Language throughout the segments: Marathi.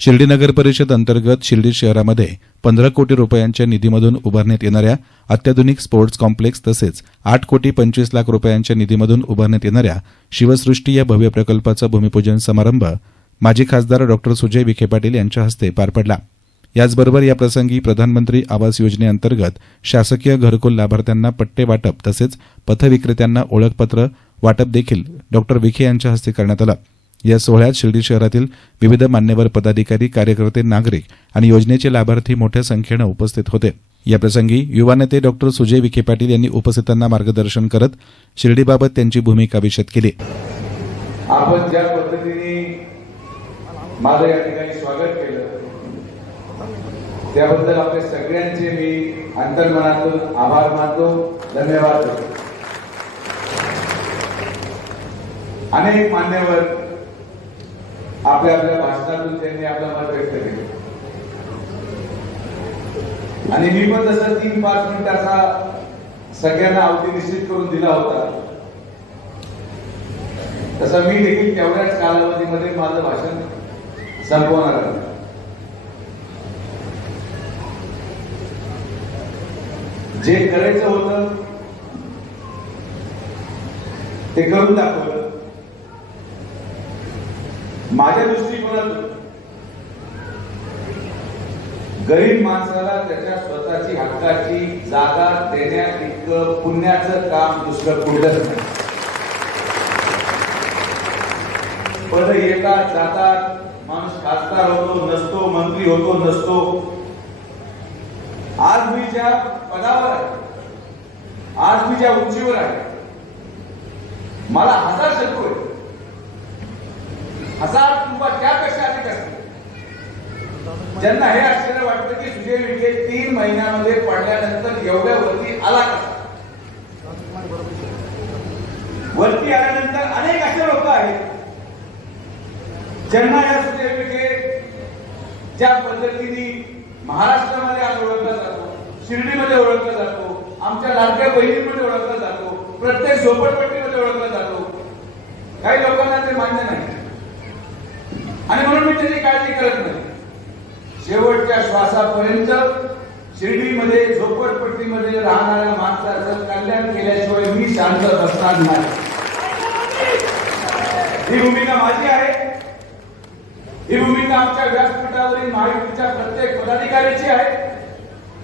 शिर्डी नगर परिषद अंतर्गत शिर्डी शहरामध्ये पंधरा कोटी रुपयांच्या निधीमधून उभारण्यात येणाऱ्या अत्याधुनिक स्पोर्ट्स कॉम्प्लेक्स तसेच आठ कोटी पंचवीस लाख रुपयांच्या निधीमधून उभारण्यात येणाऱ्या शिवसृष्टी या भव्य प्रकल्पाचा भूमिपूजन समारंभ माजी खासदार डॉक्टर सुजय विखे पाटील यांच्या हस्ते पार पडला. याचबरोबर या प्रसंगी प्रधानमंत्री आवास योजनेअंतर्गत शासकीय घरकुल लाभार्थ्यांना पट्टे वाटप तसेच पथविक्रेत्यांना ओळखपत्र वाटप देखील डॉक्टर विखे यांच्या हस्ते करण्यात आलं. या सोहळ्यात शिर्डी शहरातील विविध मान्यवर पदाधिकारी कार्यकर्ते नागरिक आणि योजनेचे लाभार्थी मोठ्या संख्येनं उपस्थित होते. याप्रसंगी युवा नेते डॉक्टर सुजय विखे पाटील यांनी उपस्थितांना मार्गदर्शन करत शिर्डीबाबत त्यांची भूमिका विशद केली. आपण ज्या पद्धतीने माझं या ठिकाणी स्वागत केलं त्याबद्दल आपल्या सगळ्यांचे मी अंतर्मनातून आभार मानतो धन्यवाद. अनेक मान्यवर आपल्या आपल्या भाषणातून त्यांनी आपलं मत व्यक्त केलं. आणि मी पण तसं तीन पाच मिनिटाचा सगळ्यांना अवधी निश्चित करून दिला होता तसं मी देखील तेवढ्याच कालावधीमध्ये माझं भाषण संपवणार आहे. जे करायचं होतं ते करून दाखवलं. माझ्या दृष्टिकोनातून गरीब माणसाला त्याच्या स्वतःची हक्काची जागा देण्या इतकं पुण्याचं काम दुसरं कुठलंच नाही. पद येतात जातात माणूस खासदार होतो नसतो मंत्री होतो नसतो. आज मी ज्या पदावर आहे आज मी ज्या उंचीवर आहे मला हजार शत्रू आहे हजार किंवा त्यापेक्षा अधिक असतील. ज्यांना हे आश्चर्य वाटतं की सुजय विखे तीन महिन्यामध्ये पडल्यानंतर एवढ्या वरती आला कसा वरती आल्यानंतर अनेक असे लोक आहेत. ज्यांना या सुजय विखे ज्या पद्धतीने महाराष्ट्रामध्ये आज ओळखला जातो शिर्डीमध्ये ओळखला जातो आमच्या लाडक्या बहिणीमध्ये ओळखला जातो प्रत्येक झोपडपट्टीमध्ये ओळखला जातो. काही लोकांना ते मान्य नाही. आणि म्हणून मी त्याची काळजी करत नाही. शेवटच्या श्वासापर्यंत शिर्डीमध्ये झोपडपट्टीमध्ये राहणाऱ्या माणसाचं कल्याण केल्याशिवाय मी शांत बसणार नाही. ही भूमिका माझी आहे. ही भूमिका आमच्या व्यासपीठावरील महायुतीच्या प्रत्येक पदाधिकाऱ्याची आहे.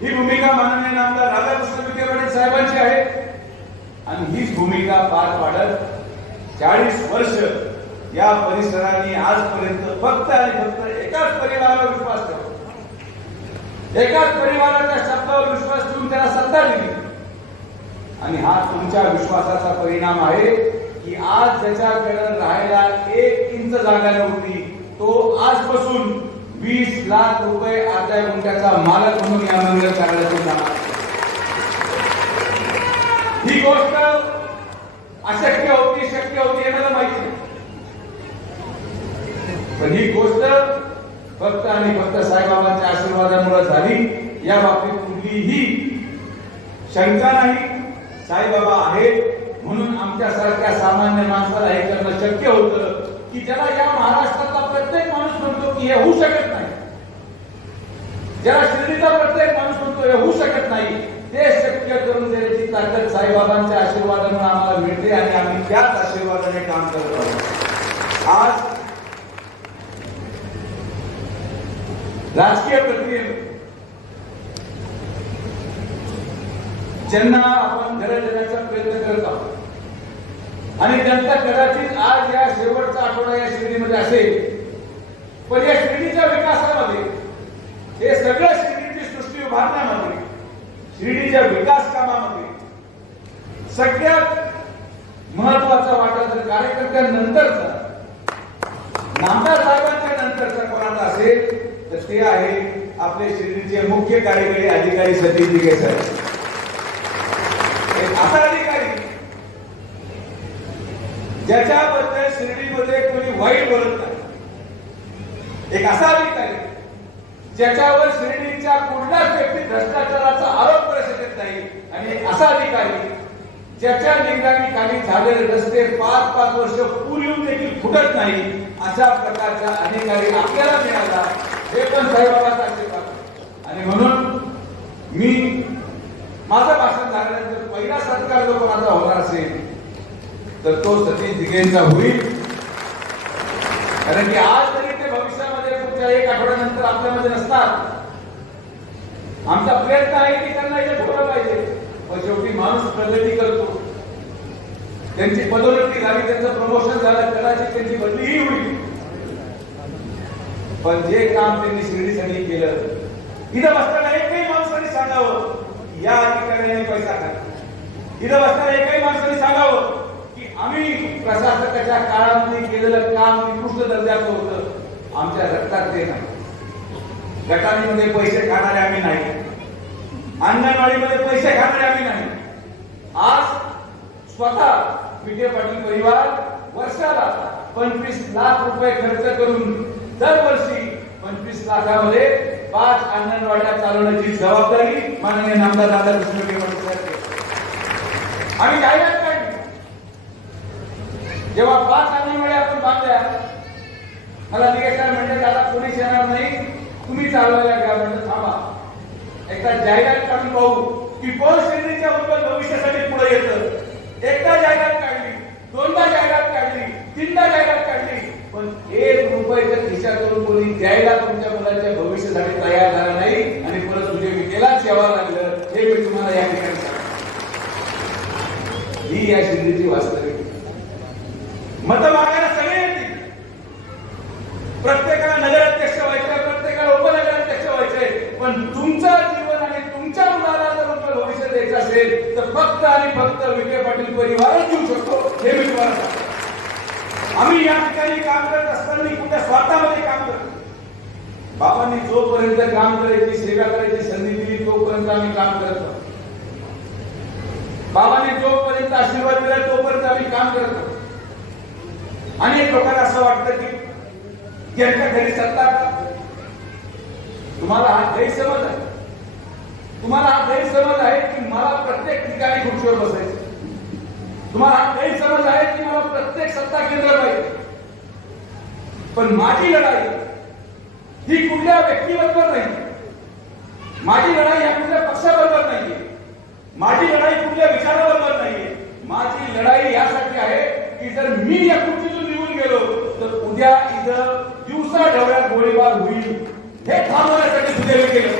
ही भूमिका माननीय आमदार राधाकृष्ण विखे पाटील साहेबांची आहे. आणि हीच भूमिका पार पाडत चाळीस वर्ष या परिसराने आजपर्यंत फक्त आणि फक्त एकाच परिवारावर विश्वास ठेवला. एकाच परिवाराच्या शब्दावर विश्वास ठेवून त्याला सत्ता दिली. आणि हा तुमच्या विश्वासाचा परिणाम आहे की आज ज्याच्याकडे राहायला एक इंच जागा नव्हती तो आजपासून वीस लाख रुपये आता गुंठ्याचा मालक म्हणून या मंदिर कार्यालयातून जाणार. ही गोष्ट अशक्य होती शक्य होती हे मला माहिती नाही पण ही गोष्ट फक्त आणि फक्त साईबाबांच्या आशीर्वादामुळे झाली. या बाबतीत कुठलीही शंका नाही. साईबाबा आहेत. म्हणून आमच्या सारख्या सामान्य माणसाला हे करणं शक्य होतं की ज्याला या महाराष्ट्रातला प्रत्येक माणूस म्हणतो की हे होऊ शकत नाही. ज्याला शिर्डीचा प्रत्येक माणूस म्हणतो हे होऊ शकत नाही ते शक्य करून देण्याची ताकद साईबाबांच्या आशीर्वादामुळे आम्हाला मिळते आणि आम्ही त्याच आशीर्वादाने काम करत आहोत. आज राजकीय प्रक्रियेमध्ये ज्यांना आपण धडे देण्याचा प्रयत्न करत आहोत आणि त्यांचा कदाचित आज या शेवटचा आठवडा या श्रेणीमध्ये असेल पण या श्रेणीच्या विकासामध्ये हे सगळं श्रेणीची सृष्टी उभारण्यामध्ये श्रेणीच्या विकास कामामध्ये सगळ्यात महत्त्वाचा वाटा जर कार्यकर्त्यानंतरचा नामदार साहेबांच्या नंतरचा कोणाचा असेल तर ते आहे आपले शिर्डीचे मुख्य कार्यकारी अधिकारी सतीश दिघे साहेब. असा अधिकारी ज्याच्याबद्दल शिर्डीमध्ये कोणी वाईट बोलत नाही. एक असा अधिकारी ज्याच्यावर शिर्डीच्या कुठलाच व्यक्ती भ्रष्टाचाराचा आरोप करू शकत नाही. आणि असा अधिकारी ज्याच्या निगराणी खाली झालेले रस्ते पाच पाच वर्ष पूर येऊन देखील फुटत नाही अशा प्रकारच्या अधिकारी आपल्याला मिळाला. हे पण साहेबाबाचा आशीर्वाद आणि म्हणून मी माझं भाषण झाल्यानंतर पहिला सत्कार जो कोणाचा होणार असेल तर तो सतीश दिघेंचा होईल. कारण की आज तरी ते भविष्यामध्ये पुढच्या एक आठवड्यानंतर आपल्यामध्ये नसतात. आमचा प्रयत्न आहे की त्यांना इथे ठेवलं पाहिजे. पण शेवटी माणूस प्रगती करतो. त्यांची पदोन्नती झाली त्यांचं प्रमोशन झालं कदाचित त्यांची बदली पण जे काम त्यांनी शिर्डीसाठी केलं इथं बसताना एकही माणसाने सांगावं या अधिकाऱ्याने पैसा खाल्ला इथं बसताना एकही माणसाने सांगावं की आम्ही प्रशासकाच्या काळामध्ये केलेलं काम निकृष्ट दर्जाचं होतं. आमच्या रक्तात ते नाही. गटारीमध्ये पैसे खाणारे आम्ही नाही. अंगणवाडीमध्ये पैसे खाणारे आम्ही नाही. आज स्वतः विखे पाटील परिवार वर्षाला पंचवीस लाख रुपये खर्च करून दरवर्षी पंचवीस लाखामध्ये पाच अंगणवाड्या चालवण्याची जबाबदारी माननीय नामदार राधाकृष्ण साहेब आम्ही जाहिरात काढली. जेव्हा पाच अंगणवाड्या आपण बांधल्या मला निकेश काय म्हणजे दादा कोणीच येणार नाही. तुम्ही चालवायला घ्या म्हणजे थांबा. एकदा जाहिरात काढून पाहू. की कोण श्रेणीच्या उत्पन्न भविष्यासाठी पुढे येतं. एकदा जाहिरात काढली दोनदा जाहिरात काढली तीनदा जाहिरात काढली पण एक रुपयाच्या करून कोणी द्यायला तुमच्या मुलाच्या भविष्यासाठी तयार झाला नाही आणि परत तुझे विकेलाच यावं लागलं हे मी तुम्हाला या ठिकाणी ही या शिंदेची वास्तविक. मत मागायला सगळे प्रत्येक प्रत्येकाला नगराध्यक्ष व्हायचं प्रत्येकाला उपनगराध्यक्ष व्हायचंय पण तुमचं जीवन आणि तुमच्या मुलाला जर उज्ज्वल भविष्य द्यायचं असेल तर फक्त आणि फक्त विखे पाटील परिवारच देऊ शकतो हे मी तुम्हाला सांगतो आम्ही या ठिकाणी काम करत असताना कुठल्या स्वार्थामध्ये काम करतो बाबांनी जोपर्यंत काम करायची सेवा करायची संधी दिली तोपर्यंत आम्ही काम करत आहोत बाबांनी जोपर्यंत आशीर्वाद दिला तोपर्यंत आम्ही काम करत आहोत अनेक लोकांना असं वाटतं की यांच्या घरी सत्ता तुम्हाला हा गैरसमज आहे. तुम्हाला हा गैरसमज आहे की मला प्रत्येक ठिकाणी खुर्चीवर बसायचं. तुम्हाला काही समज आहे की मला प्रत्येक सत्ता केंद्र पाहिजे. पण माझी लढाई ही कुठल्या व्यक्तीबरोबर नाही. माझी लढाई या कुठल्या पक्षाबरोबर नाहीये माझी लढाई कुठल्या विचाराबरोबर नाहीये माझी लढाई यासाठी आहे की जर मी या खुर्चीतून निघून गेलो तर उद्या इथं दिवसा ढवळ्यात गोळीबार होईल. हे थांबवण्यासाठी सुदैव केलं.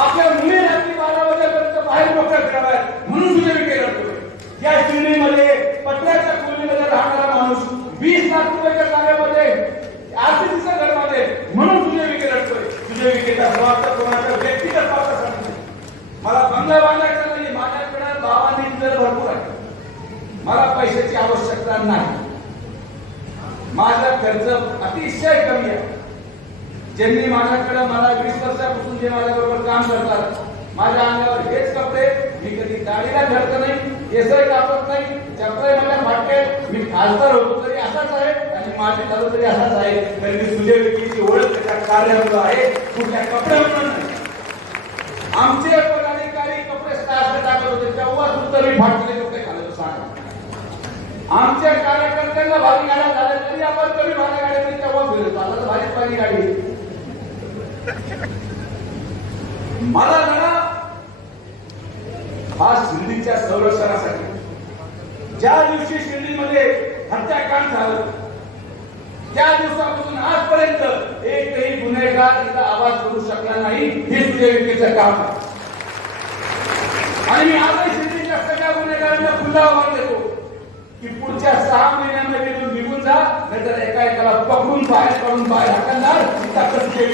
आपल्या मुली रात्री बारा वाजेपर्यंत बाहेर मोकळ्या फिराव्यात म्हणून सुदैव केलं. या श्रेणीमध्ये पत्र्याच्या खोलीमध्ये राहणारा माणूस वीस लाख रुपयाच्या जागेमध्ये आरसीसीच्या घरमध्ये म्हणून तुझे विकेट अडतोय तुझे विकेचा स्वार्थ कोणाचा व्यक्तिगत स्वार्थासाठी मला बंगला बांधायचा नाही माझ्याकडे बाबांनी जर भरपूर आहे मला पैशाची आवश्यकता नाही. माझा खर्च अतिशय कमी आहे. ज्यांनी माझ्याकडे मला वीस वर्षापासून जे माझ्याबरोबर काम करतात माझ्या अंगावर हेच कपडे मी कधी दाढीला खर्च नाही. केसही कापत नाही चपलाही मला वाटते मी खासदार होतो तरी असाच आहे आणि माझी झालो तरी असाच आहे. तरी मी सुजय व्यक्तीची ओळख त्याच्या कार्यावर आहे. कुठल्या कपड्यावर नाही. आमचे पदाधिकारी कपडे स्टार्ट टाकत होते. तेव्हा सुद्धा मी फाटलेले कपडे घालत होतो सांगा. आमच्या कार्यकर्त्यांना भारी गाड्या झाल्या तरी आपण कमी भारी गाड्या तरी तेव्हा फिरत आला तर भारीच भारी गाडी मला आज शिर्डीच्या संरक्षणासाठी. ज्या दिवशी शिर्डीमध्ये हत्याकांड झालं त्या दिवसापासून आजपर्यंत एकही गुन्हेगार इथं आवाज करू शकला नाही हे तुझ्या विकेचं काम आणि मी आजही शिर्डीच्या सगळ्या गुन्हेगारांना पुन्हा आव्हान देतो की पुढच्या सहा महिन्यामध्ये तू निघून जा नाहीतर एका एकाला पकडून बाहेर काढून बाहेर हाकलणार ही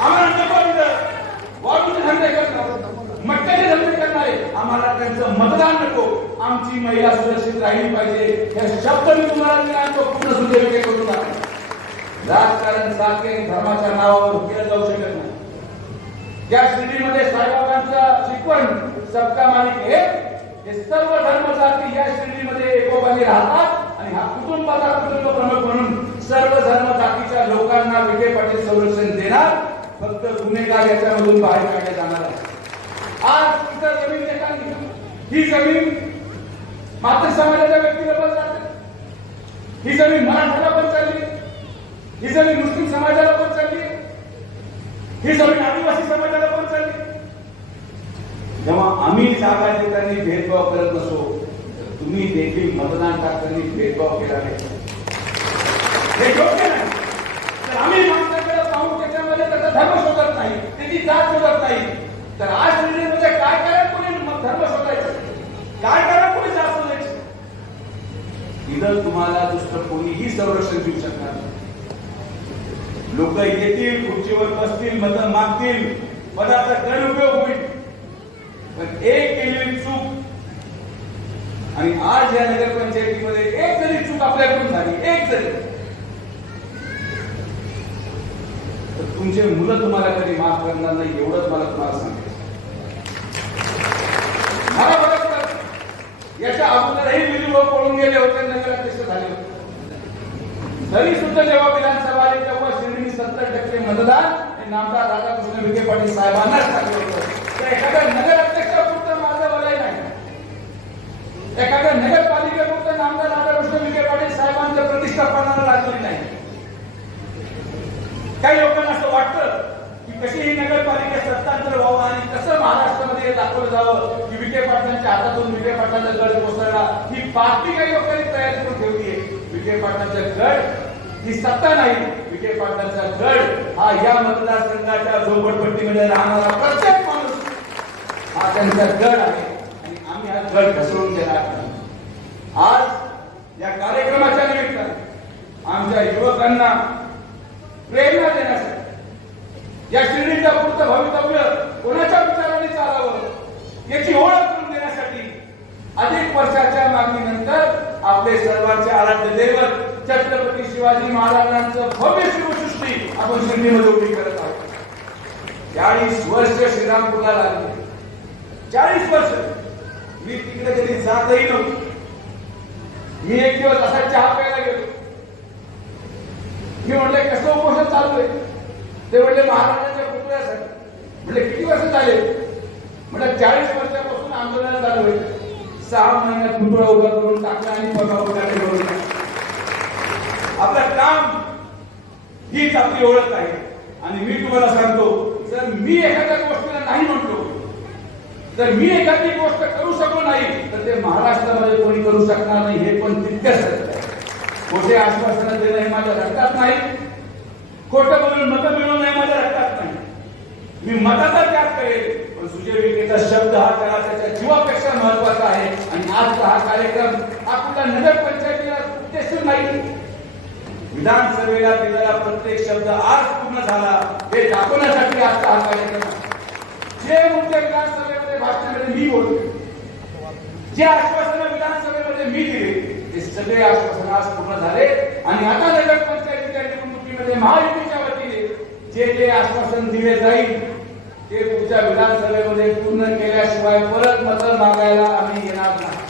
आम्हाला नको वाढून धंदे धंदे करणारे. आम्हाला त्यांचं मतदान नको. आमची महिला सुरक्षित राहिली पाहिजे. हे शब्द मी तुम्हाला दिला तो पूर्ण सुदैविके करून दाखवेन. राजकारण सारखे धर्माच्या नावावर केलं जाऊ शकत नाही. या श्रेणीमध्ये साईबाबांचा शिकवण सबका मालिक हे हे सर्व धर्म जाती या श्रेणीमध्ये एकोपाने राहतात आणि हा कुटुंबाचा कुटुंब प्रमुख म्हणून सर्व धर्म जातीच्या लोकांना विखे पाटील संरक्षण देणार. फक्त गुन्हेगार याच्यामधून बाहेर काढले जाणार आहे. आज इतर जमीन देताना ही जमीन मात्र समाजाच्या व्यक्तीला पण जाते ही जमीन मराठाला पण चालली. ही जमीन मुस्लिम समाजाला पण चालली. ही जमीन आदिवासी समाजाला पण चालली. जेव्हा आम्ही जागा देताना भेदभाव करत नसो तर तुम्ही देखील मतदान टाकताना भेदभाव केला नाही. हे योग्य नाही. तर आम्ही माणसाकडे पाहून त्याच्यामध्ये त्याचा धर्म शोधत नाही त्याची जात शोधत नाही तर आज मध्ये काय करा कोणी मग धर्म शोधायचं? काय करा कोणी जास्त द्यायचं इथं तुम्हाला दुसरं कोणीही संरक्षण देऊ शकणार नाही. लोक येतील खुर्चीवर बसतील मत मागतील पदाचा गैरउपयोग होईल. पण एक केलेली चूक आणि आज या नगरपंचायतीमध्ये एक जरी चूक आपल्याकडून झाली एक जरी. तर तुमचे मुलं तुम्हाला कधी माफ करणार नाही एवढंच मला तुम्हाला सांग मला बरं वाटतं, याच्या अगोदरही विलू पळून गेले होते नगराध्यक्ष झाले होते. तरी सुद्धा जेव्हा विधानसभा आली तेव्हा शिर्डी सत्तर टक्के मतदान हे नामदार राधाकृष्ण विखे पाटील साहेबांनाच झाले होतं. एखाद्या नगराध्यक्षापुरतं माझं वलय नाही. एखाद्या नगरपालिकेपुरतं नामदार राधाकृष्ण विखे पाटील साहेबांचं प्रतिष्ठापनाला लागली नाही. काही लोकांना असं वाटतं की कशी ही नगरपालिका सत्तांतर व्हावं आणि कसं महाराष्ट्रामध्ये हे दाखवलं जावं. की विखे पाटलांच्या हातातून विखे पाटलांचा गड कोसळला. ही पार्टी काही लोकांनी तयार करून ठेवली आहे विखे पाटलांचा गड ही सत्ता नाही. विखे पाटलांचा गड हा या मतदारसंघाच्या झोपडपट्टीमध्ये राहणारा प्रत्येक माणूस हा त्यांचा गड आहे. आणि आम्ही हा गड घसरून देणार आज या कार्यक्रमाच्या निमित्ताने आमच्या युवकांना प्रेरणा देण्यासाठी या शिर्डीचा पुढचं भवितव्य कोणाच्या विचाराने चालावं? याची ओळख करून देण्यासाठी अनेक वर्षाच्या मागणीनंतर आपले सर्वांचे आराध्य दैवत छत्रपती शिवाजी महाराजांचं भव्य शिवसृष्टी आपण शिर्डीमध्ये उभी करत आहोत. चाळीस वर्ष श्रीरामपूरला लागले. चाळीस वर्ष. मी तिकडे कधी जातही नव्हतो. मी एक दिवस असा चहा प्यायला गेलो. मी म्हटलं कसं उपोषण चालू आहे? ते म्हणले महाराजांच्या पुतळ्यासाठी. म्हटले किती वर्ष झाले? म्हटलं चाळीस वर्षापासून आंदोलन चालू आहे सहा महिन्यात पुतळा उभा करून टाकला आणि पगार आपलं काम हीच आपली ओळख आहे. आणि मी तुम्हाला सांगतो जर मी एखाद्या गोष्टीला नाही म्हणतो जर मी एखादी गोष्ट करू शकलो नाही तर ते महाराष्ट्रामध्ये कोणी करू शकणार नाही हे पण तितकंच मोठे आश्वासन देणं हे माझ्या रक्तात नाही. खोटं बोलून मतं मिळवणं हे माझ्या रक्तात नाही. मी मताचा त्याग करेल. सुजय विखेचा शब्द हा त्याला त्याच्या जीवापेक्षा महत्त्वाचा आहे. आणि आजचा हा कार्यक्रम हा कुठल्या नगर पंचायतीला उद्देशून नाही. विधानसभेला दिलेला प्रत्येक शब्द आज पूर्ण झाला. हे दाखवण्यासाठी आजचा हा कार्यक्रम जे मुद्दे विधानसभेमध्ये भाषणामध्ये मी बोलतो जे आश्वासन विधानसभेमध्ये मी दिले ते सगळे आश्वासन आज पूर्ण झाले. आणि आता नगर पंचायतीच्या निवडणुकीमध्ये महायुतीच्या वतीने जे जे आश्वासन दिले जाईल ते पुढच्या विधानसभेमध्ये पूर्ण केल्याशिवाय परत मतं मागायला आम्ही येणार नाही.